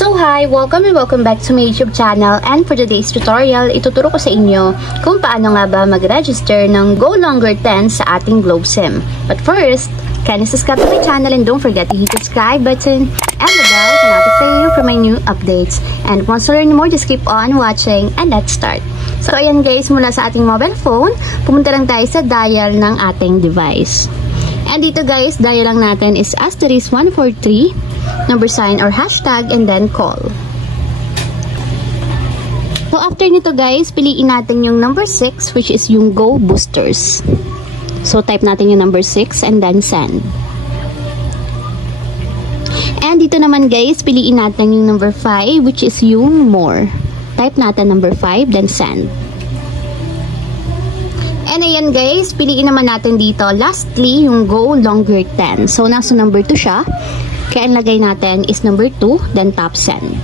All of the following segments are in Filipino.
So hi! Welcome and welcome back to my YouTube channel, and for today's tutorial, ituturo ko sa inyo kung paano nga ba mag-register ng Go Longer 10 sa ating Globe SIM. But first, kindly subscribe to my channel and don't forget to hit the subscribe button and the bell to notify you for my new updates. And once you learn more, just keep on watching and let's start. So ayan guys, mula sa ating mobile phone, pumunta lang tayo sa dial ng ating device. And dito guys, dial lang natin is *143, number sign or hashtag, and then call. So after nito guys, piliin natin yung number 6, which is yung Go Boosters. So type natin yung number 6 and then send. And dito naman guys, piliin natin yung number 5, which is yung More. Type natin number 5, then send. And ayan guys, piliin naman natin dito lastly yung Go Longer 10. So nasa number 2 siya. Kaya ang lagay natin is number 2, then tap send.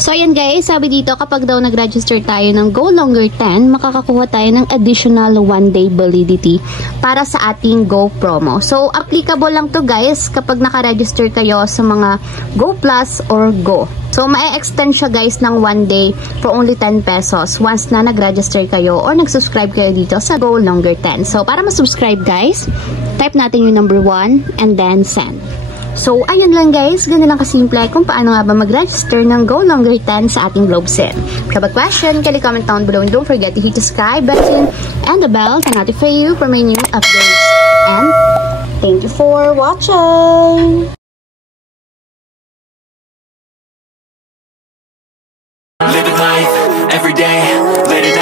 So ayan guys, sabi dito kapag daw nag-register tayo ng Go Longer 10, makakakuha tayo ng additional 1-day validity para sa ating Go promo. So applicable lang to guys kapag naka-register kayo sa mga Go Plus or Go. So ma-extend siya guys ng 1 day for only 10 pesos once na nag-register kayo or nag-subscribe kayo dito sa Go Longer 10. So para ma-subscribe guys, type natin yung number 1 and then send. So, ayun lang guys, ganun lang kasimple kung paano nga ba mag-register ng Go Longer 10 sa ating Globe SIM. If you have a question, kindly comment down below and don't forget to hit the subscribe button and the bell to notify you for my new updates. And thank you for watching! Living life every day, late at